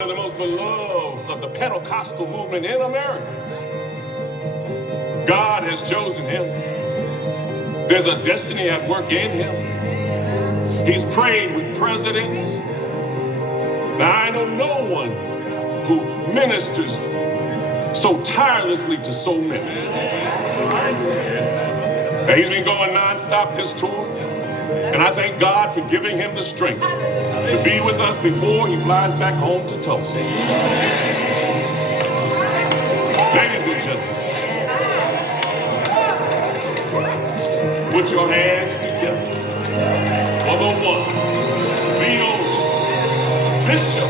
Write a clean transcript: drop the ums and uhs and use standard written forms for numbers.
The most beloved of the Pentecostal movement in America. God has chosen him. There's a destiny at work in him. He's prayed with presidents. Now, I know no one who ministers so tirelessly to so many. Now, he's been going nonstop this tour, and I thank God for giving him the strength to be with us before he flies back home to Tulsa. Ladies and gentlemen, put your hands together for the one, the only, Bishop